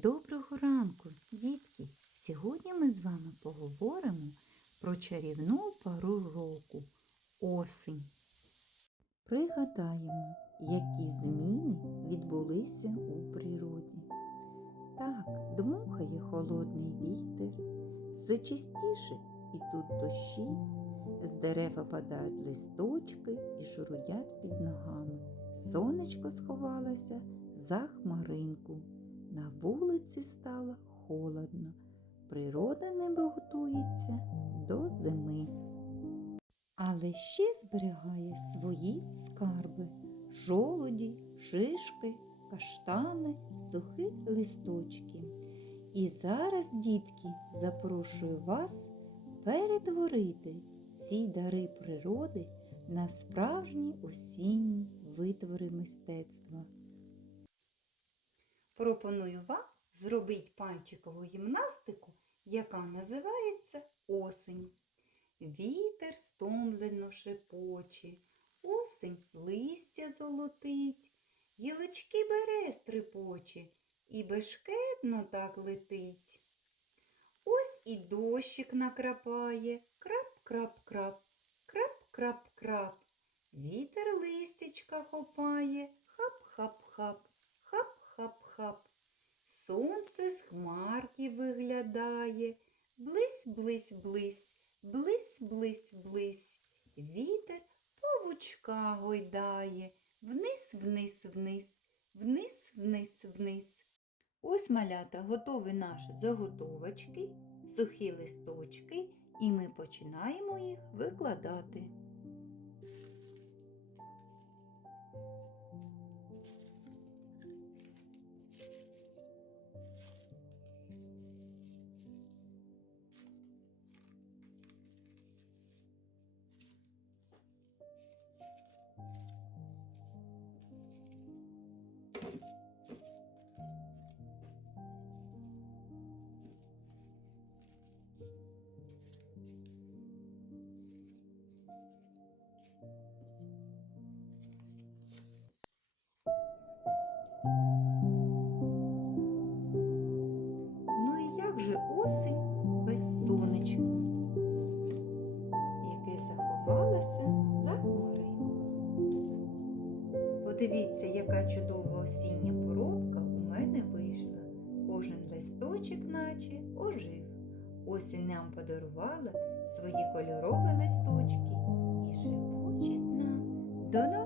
Доброго ранку, дітки! Сьогодні ми з вами поговоримо про чарівну пару року осінь. Пригадаємо, які зміни відбулися у природі. Так, дмухає холодний вітер, все частіше ідуть дощі, з дерев опадають листочки і шурудять під ногами. Сонечко сховалося за хмаринку. На вулиці стало холодно. Природа небо готується до зими. Але ще зберігає свої скарби жолуді, шишки, каштани, сухі листочки. І зараз, дітки, запрошую вас перетворити ці дари природи на справжні осінні витвори мистецтва. Пропоную вам зробити пальчикову гімнастику, яка називається осень. Вітер стомлено шепоче, осень листя золотить, гілочки бере стрипоче і бешкетно так летить. Ось і дощик накрапає, крап-крап-крап, крап-крап-крап. Вітер листячка хопає, хап-хап-хап. Сонце з хмарки виглядає, блись-блись-блись, блись-блись-блись. Вітер павучка гойдає, вниз-вниз-вниз, вниз-вниз-вниз. Ось малята готові наші заготовочки, сухі листочки, і ми починаємо їх викладати. Подивіться, яка чудова осіння поробка у мене вийшла. Кожен листочок наче ожив. Осінь нам подарувала свої кольорові листочки і шепочить нам. До!